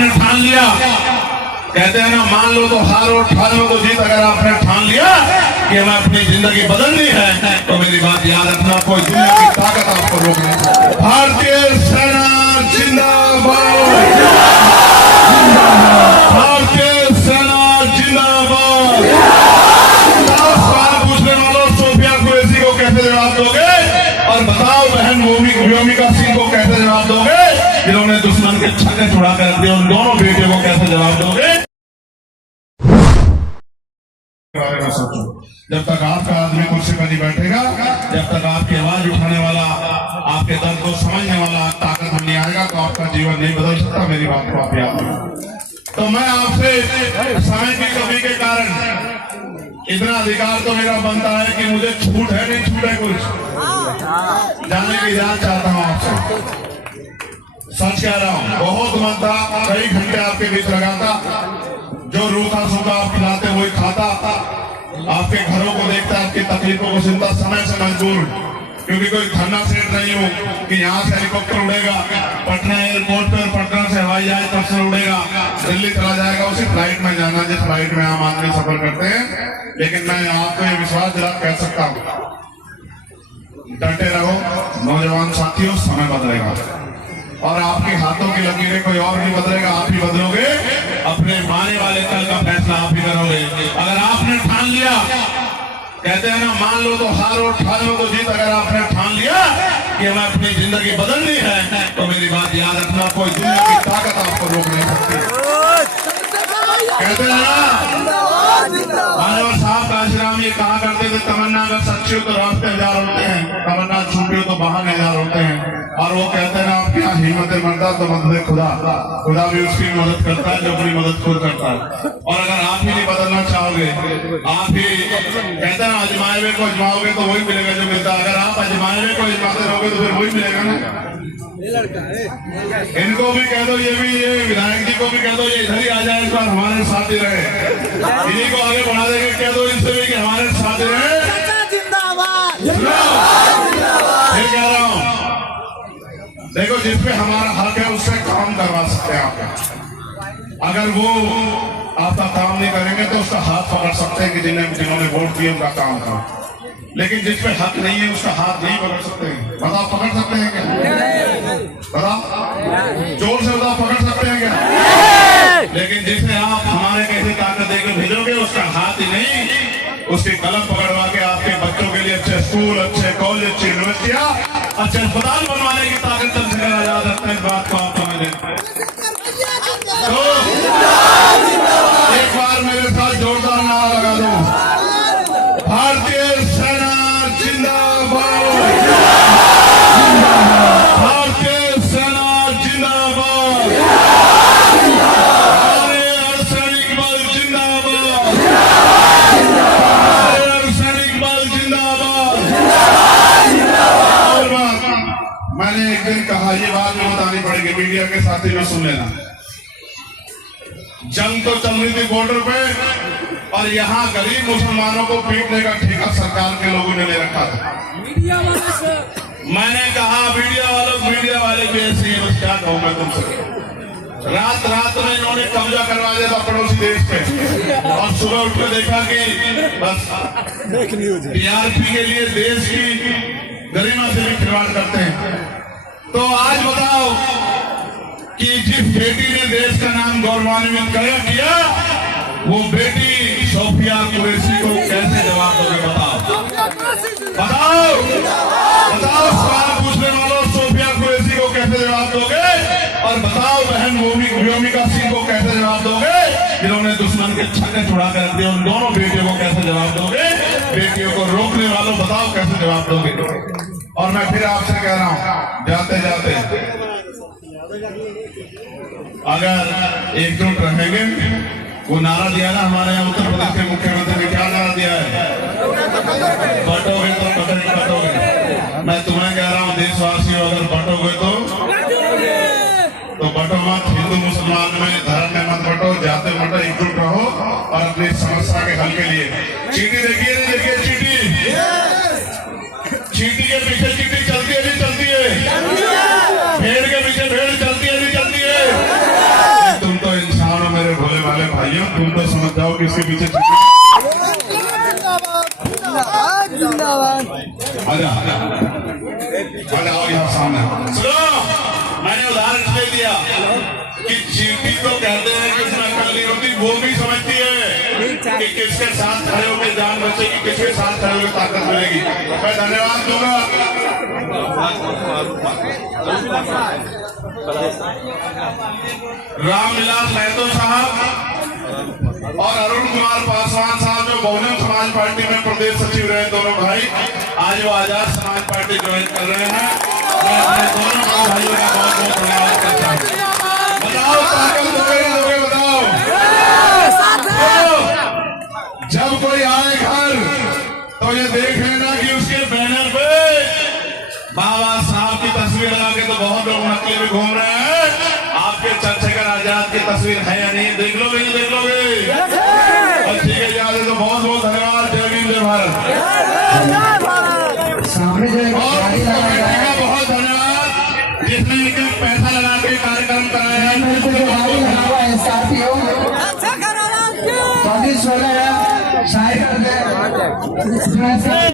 आपने ठान लिया, कहते हैं ना मान लो तो हार और ठान लो तो जीत। अगर आपने ठान लिया कि हमें अपनी जिंदगी बदलनी है तो मेरी बात याद रखना, कोई दुनिया की ताकत आपको रोक नहीं सकती। भारतीय सेना जिंदाबाद, भारतीय सेना जिंदाबाद। सवाल पूछने वालों, सोफिया कुरैशी को कैसे जवाब दोगे? और बताओ बहन व्योमिका सिंह को कैसे जवाब दोगे जिन्होंने दुश्मन के छक्के छुड़ा कर दिए? उन दोनों बेटियों को कैसे जवाब दोगे? सोचो, जब तक आपका आदमी कुर्सी पर नहीं बैठेगा, जब तक आपकी आवाज उठाने वाला, आपके दर्द को समझने वाला ताकत में नहीं आएगा तो आपका जीवन नहीं बदल सकता। मेरी बात को आप याद रखें। तो मैं आपसे समय की कमी के कारण इतना अधिकार तो मेरा बनता है कि मुझे छूट है नहीं छूट है कुछ जाने की इजाजत चाहता हूं आपसे। सच कह रहा हूं, बहुत मन था, कई घंटे आपके बीच लगाता, जो रूखा सूखा आप खिलाते वही खाता, आपके घरों को देखता, आपकी तकलीफों को सुनता, समय से मजबूर, क्योंकि कोई धरना सेठ नहीं हो कि यहाँ से हेलीकॉप्टर उड़ेगा पटना एयरपोर्ट पर, पटना से हवाई जहाज तब से उड़ेगा, दिल्ली चला जाएगा, उसी फ्लाइट में जाना जिस फ्लाइट में आम आदमी सफर करते हैं। लेकिन मैं आपको ये विश्वास दिला कह सकता हूँ, डटे रहो नौजवान साथियों, समय बदलेगा और आपके हाथों की लकीरें कोई और नहीं बदलेगा, आप ही बदलोगे। अपने आने वाले कल का फैसला आप ही करोगे। अगर आपने ठान लिया, कहते हैं ना मान लो तो हार और ठान लो तो जीत। अगर आपने ठान लिया कि हमें अपनी जिंदगी बदलनी है तो मेरी बात याद रखना, कोई दुनिया की ताकत आपको रोक नहीं सकती। कहते हैं ना मानव साहब काशीराम ये कहा करते थे, तमन्ना अगर सच्ची हो तो रास्ते हजार होते हैं, तमन्ना झूठी हो तो बहाने हजार होते हैं। और वो कहते हैं ना आपकी यहाँ हिम्मत मरदा तो मदद खुदा, खुदा भी उसकी मदद करता है जो अपनी मदद खुद करता है। और अगर आप ही नहीं बदलना चाहोगे, आप ही कहते हैं आजमाए हुए को आजमाओगे तो वही मिलेगा जो मिलता है। अगर आप आजमाए हुए को आजमाते रहोगे तो फिर वही मिलेगा ना। इनको भी कह दो, ये विधायक जी को भी कह दो ये इधर ही आ जाए, इस बार हमारे साथ ही रहे, इन्हीं को आगे बढ़ा देंगे। कह दो इनसे भी कि हमारे साथ ही रहे। फिर कह रहा हूँ, देखो जिसपे हमारा हक है उससे काम करवा सकते हैं आप। अगर वो आपका काम नहीं करेंगे तो उसका हाथ पकड़ सकते हैं कि जिन्होंने वोट दिए उनका काम करो। लेकिन जिसपे हक नहीं है उसका हाथ नहीं पकड़ सकते हैं। बताओ पकड़ सकते हैं क्या? बताओ जोर से बताओ पकड़ सकते हैं क्या? लेकिन जिसे आप हमारे कैसे ताकत देकर भेजोगे उसका हाथ ही नहीं, उसकी कलम पकड़वा के आपके बच्चों के लिए अच्छे स्कूल, अच्छे कॉलेज, अच्छी यूनिवर्सिटियां, अच्छे अस्पताल बनवाने की ताकत तब से याद रखते हैं। इस बात को आप समझ लें। तो एक बार मेरे साथ जोरदार नारा लगा दो, भारतीय सेना जिंदाबाद, भारतीय सेना जिंदाबाद, हमारे अर्धसैनिक बल जिंदाबाद, हमारे अर्धसैनिक बल जिंदाबाद। और बात मैंने एक दिन कहा, ये बात में बतानी पड़ेगी, मीडिया के साथी में सुन लेना। जंग तो चल रही थी बॉर्डर पे और यहाँ गरीब मुसलमानों को पीटने का ठेका सरकार के लोगों ने ले रखा था। मैंने कहा मीडिया वाले भी ऐसे ही, बस क्या कहूँ मैं तुमसे। रात में इन्होंने कब्जा करवा दिया था पड़ोसी देश पे और सुबह उठकर देखा कि बस टीआरपी के लिए देश की गरिमा से भी खिलवाड़ करते हैं। तो आज बताओ कि जिस बेटी ने देश का नाम गौरवान्वित किया वो बेटी सोफिया कुरैशी को कैसे जवाब दोगे? बताओ सवाल पूछने वालों, सोफिया कुरैशी को कैसे जवाब दोगे? और बताओ बहन व्योमिका सिंह को कैसे जवाब दोगे जिन्होंने दुश्मन के छक्के छुड़ा कर दिए? उन दोनों बेटियों को कैसे जवाब दोगे? बेटियों को रोकने वालों बताओ कैसे जवाब दोगे? और मैं फिर आपसे कह रहा हूँ, जाते जाते अगर एकजुट रहेंगे, वो नारा दिया ना हमारे यहाँ उत्तर प्रदेश के मुख्यमंत्री ने, क्या नारा दिया है? बटोगे तो कटोगे। मैं तुम्हें कह रहा हूँ देशवासियों, अगर बटोगे तो बटो मत, हिंदू मुसलमान में धर्म में मत बटो, जाते बटो, एकजुट रहो और अपनी समस्या के हल के लिए चीटी देखिए, नहीं देखिए चीटी के पीछे चीटी चलती है, नहीं चलती है? भेड़ के पीछे भेड़ चलती है, नहीं चलती है? तुम भाइयों, तुम तो समझ जाओ कि इसके पीछे आजा आओ यहाँ सामने। सुनो, मैंने उदाहरण दे दिया कि चींटी को कहते हैं कि उसमें अकल नहीं होती, वो भी समझती है कि किसके साथ खड़े होकर जान बचेगी, किसके साथ खड़े होकर ताकत मिलेगी। मैं धन्यवाद दूंगा रामविलास महतो साहब और अरुण कुमार पासवान साहब, जो बहुजन समाज पार्टी में प्रदेश सचिव रहे, दोनों भाई आज वो आजाद समाज पार्टी ज्वाइन कर रहे हैं। मैं अपने दोनों भाइयों का बहुत बहुत धन्यवाद करता हूँ। बताओ ताकत दोगे ना दोगे, बताओ। जब कोई आए घर तो ये देख लेना कि उसके बैनर पे बाबा साहब की तस्वीर लगा के, तो बहुत लोग नकली में घूम रहे हैं। आपके चंद्रशेखर आजाद की तस्वीर है या नहीं, देख लोगे नहीं देख लोगे? और ठीक है, याद है तो बहुत बहुत धन्यवाद। जय भीम जय भारत। सामने जो एक गाड़ी लगाया है, बहुत धन्यवाद जिसने इनका पैसा लगा के कार्यक्रम कराया है। मेरे को जो गाड़ी लगा हुआ है स्कॉर्पियो 24 16 है, शायद कर दे।